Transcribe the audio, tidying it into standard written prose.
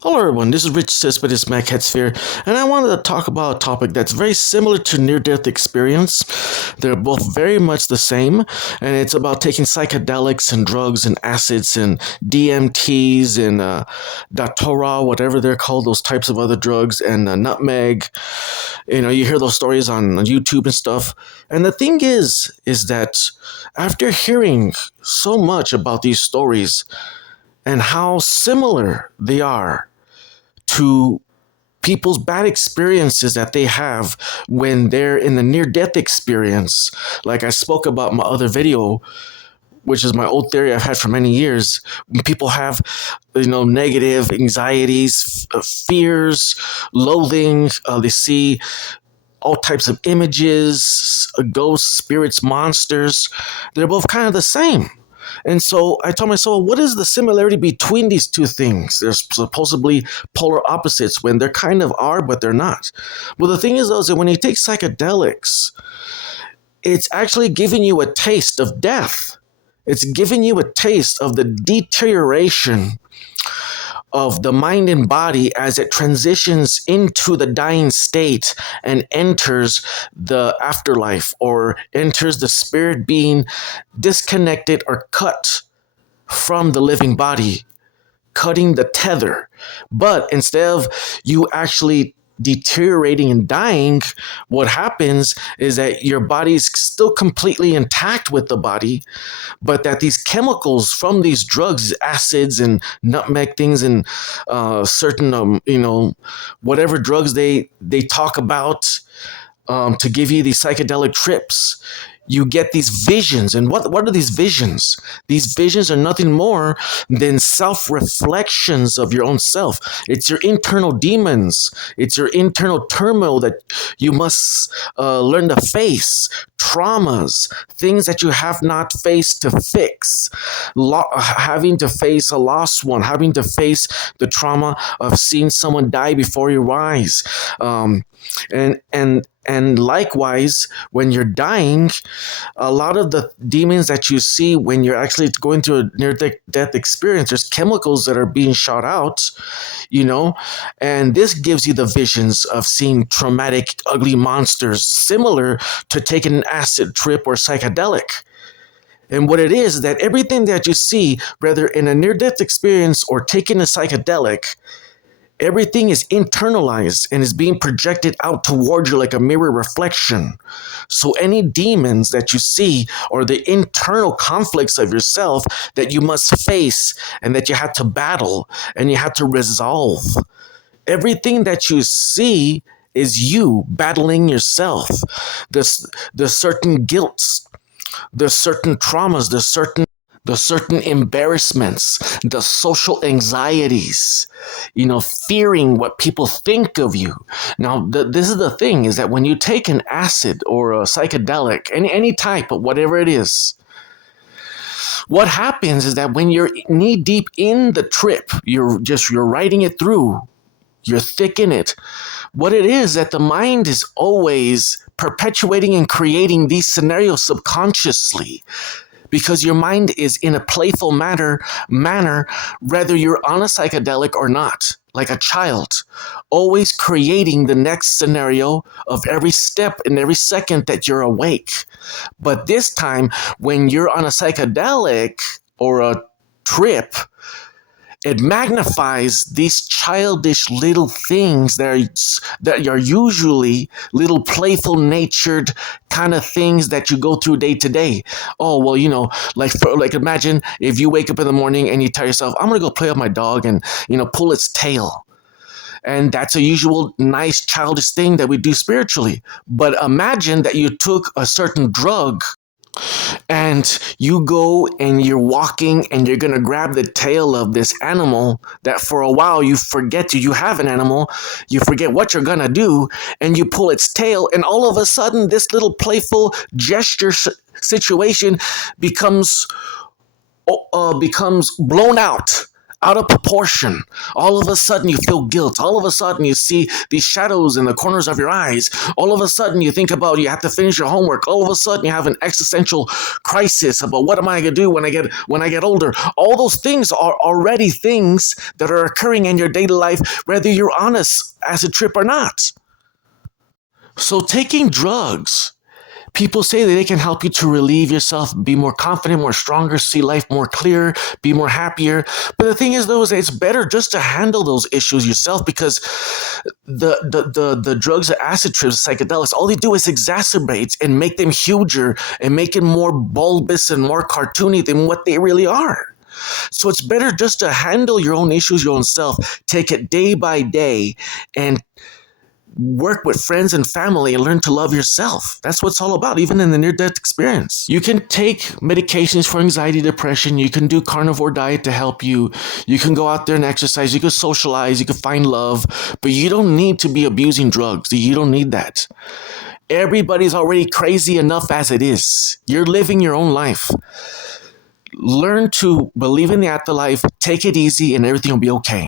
Hello, everyone. This is Rich Cespedes Mac Headsphere, and I wanted to talk about a topic that's very similar to near-death experience. They're both very much the same, and it's about taking psychedelics and drugs and acids and DMTs and datura, whatever they're called, those types of other drugs, and nutmeg. You hear those stories on YouTube and stuff. And the thing is that after hearing so much about these stories and how similar they are to people's bad experiences that they have when they're in the near death experience. Like I spoke about in my other video, which is my old theory I've had for many years. When people have, negative anxieties, fears, loathing, they see all types of images, ghosts, spirits, monsters. They're both kind of the same. And so I told myself, what is the similarity between these two things? They're supposedly polar opposites when they kind of are, but they're not. Well, the thing is, though, is that when you take psychedelics, it's actually giving you a taste of death. It's giving you a taste of the deterioration of the mind and body as it transitions into the dying state and enters the afterlife or enters the spirit being disconnected or cut from the living body, cutting the tether. But instead of you actually deteriorating and dying, what happens is that your body is still completely intact with the body, but that these chemicals from these drugs, acids and nutmeg things and certain, whatever drugs they talk about to give you these psychedelic trips, you get these visions. And what are these visions? These visions are nothing more than self-reflections of your own self. It's your internal demons. It's your internal turmoil that you must learn to face. Traumas, things that you have not faced to fix. Having to face a lost one, having to face the trauma of seeing someone die before your eyes. And likewise, when you're dying, a lot of the demons that you see when you're actually going through a near-death experience, there's chemicals that are being shot out, and this gives you the visions of seeing traumatic, ugly monsters, similar to taking an acid trip or psychedelic. And what it is that everything that you see, whether in a near-death experience or taking a psychedelic, everything is internalized and is being projected out toward you like a mirror reflection. So any demons that you see or the internal conflicts of yourself that you must face and that you have to battle and you have to resolve, everything that you see is you battling yourself. There's certain guilts, there's certain traumas, the certain embarrassments, the social anxieties, fearing what people think of you. Now, this is the thing, is that when you take an acid or a psychedelic, any type of whatever it is, what happens is that when you're knee deep in the trip, you're writing it through, you're thick in it. What it is that the mind is always perpetuating and creating these scenarios subconsciously, because your mind is in a playful manner, whether you're on a psychedelic or not, like a child, always creating the next scenario of every step and every second that you're awake. But this time, when you're on a psychedelic or a trip, it magnifies these childish little things that are usually little playful natured kind of things that you go through day to day. Oh, well, like imagine if you wake up in the morning and you tell yourself, I'm going to go play with my dog and, pull its tail. And that's a usual nice childish thing that we do spiritually. But imagine that you took a certain drug and you go and you're walking and you're going to grab the tail of this animal that for a while you forget you have an animal, you forget what you're going to do, and you pull its tail, and all of a sudden this little playful gesture situation becomes blown out out of proportion. All of a sudden, you feel guilt. All of a sudden, you see these shadows in the corners of your eyes. All of a sudden, you think about you have to finish your homework. All of a sudden, you have an existential crisis about what am I going to do when I get older. All those things are already things that are occurring in your daily life, whether you're on a acid trip or not. So, taking drugs, people say that they can help you to relieve yourself, be more confident, more stronger, see life more clear, be more happier. But the thing is, though, is that it's better just to handle those issues yourself, because the drugs, the acid trips, psychedelics, all they do is exacerbate and make them huger and make it more bulbous and more cartoony than what they really are. So it's better just to handle your own issues, your own self, take it day by day, and work with friends and family and learn to love yourself. That's what it's all about, even in the near-death experience. You can take medications for anxiety, depression. You can do carnivore diet to help you. You can go out there and exercise. You can socialize. You can find love. But you don't need to be abusing drugs. You don't need that. Everybody's already crazy enough as it is. You're living your own life. Learn to believe in the afterlife. Take it easy and everything will be okay.